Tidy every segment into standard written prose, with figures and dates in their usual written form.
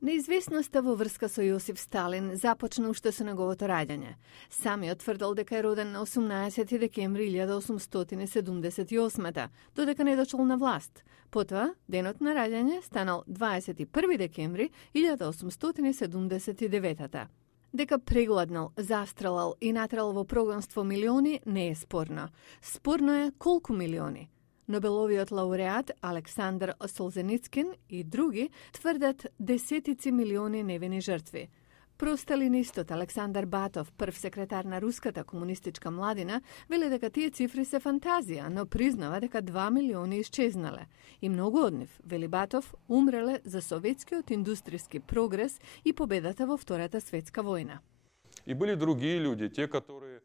Неизвестноста во врска со Јосиф Сталин започна уште со неговото раѓање. Самиот тврдел дека е роден на 18 декември 1878, додека не дошол на власт. Потоа, денот на раѓање станал 21 декември 1879. Дека прегладнал, застрелал и натрал во прогонство милиони не е спорно. Спорно е колку милиони. Нобеловиот лауреат Александар Солженицин и други тврдат десетици милиони невини жртви. Просталинистот Александар Батов, прв секретар на Руската комунистичка младина, вели дека тие цифри се фантазија, но признава дека 2 милиони исчезнале. И многу од нив, вели Батов, умреле за советскиот индустријски прогрес и победата во Втората светска војна. И были другие люди, те, которые...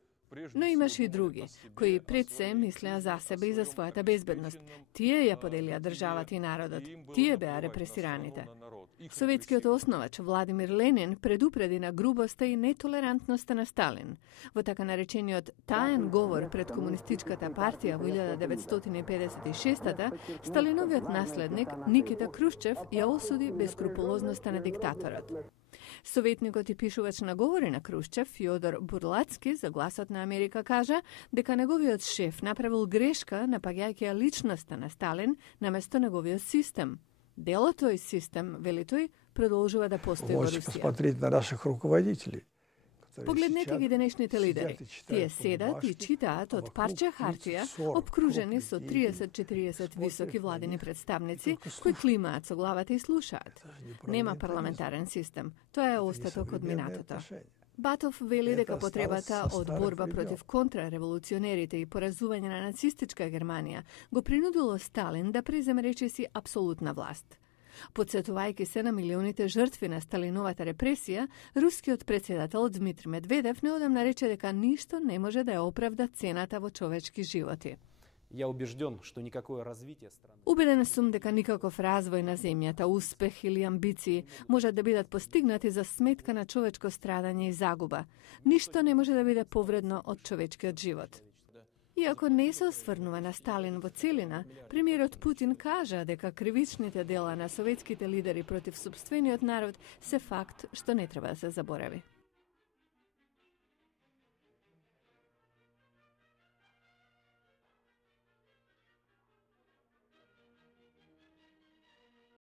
Но имаше и други, кои пред се мислеа за себе и за својата безбедност. Тие ја поделија државата и народот. Тие беа репресираните. Советскиот основач Владимир Ленин предупреди на грубоста и нетолерантноста на Сталин. Во така наречениот таен говор пред Комунистичката партија во 1956-та, Сталиновиот наследник Никита Крушчев ја осуди бескрупулозноста на диктаторот. Советникот и пишувач на говори на Крушчев, Фјодор Бурлацки, за Гласот на Америка кажа дека неговиот шеф направил грешка напаѓајќи ја личноста на Сталин наместо неговиот систем. Дел од тој систем, вели тој, продолжува да постои во Русија. Можете посмотреть на наших руководителей. Погледнете ги денешните лидери. Тие седат и читаат од парче хартија, обкружени со 30-40 високи владини представници, кои климаат со главата и слушаат. Нема парламентарен систем. Тоа е остаток од минатото. Батов вели дека потребата од борба против контрареволуционерите и поразување на нацистичка Германија го принудило Сталин да преземе речиси апсолутна власт. Подсетувајќи се на милионите жртви на Сталиновата репресија, рускиот председател Дмитрий Медведев неодамна рече дека ништо не може да ја оправда цената во човечки животи. Убеден сум дека никаков развој на земјата, успех или амбиции можат да бидат постигнати за сметка на човечко страдање и загуба. Ништо не може да биде повредно од човечкиот живот. Иако не се осврнува на Сталин во целина, премиерот Путин кажа дека кривичните дела на советските лидери против сопствениот народ се факт што не треба да се заборави.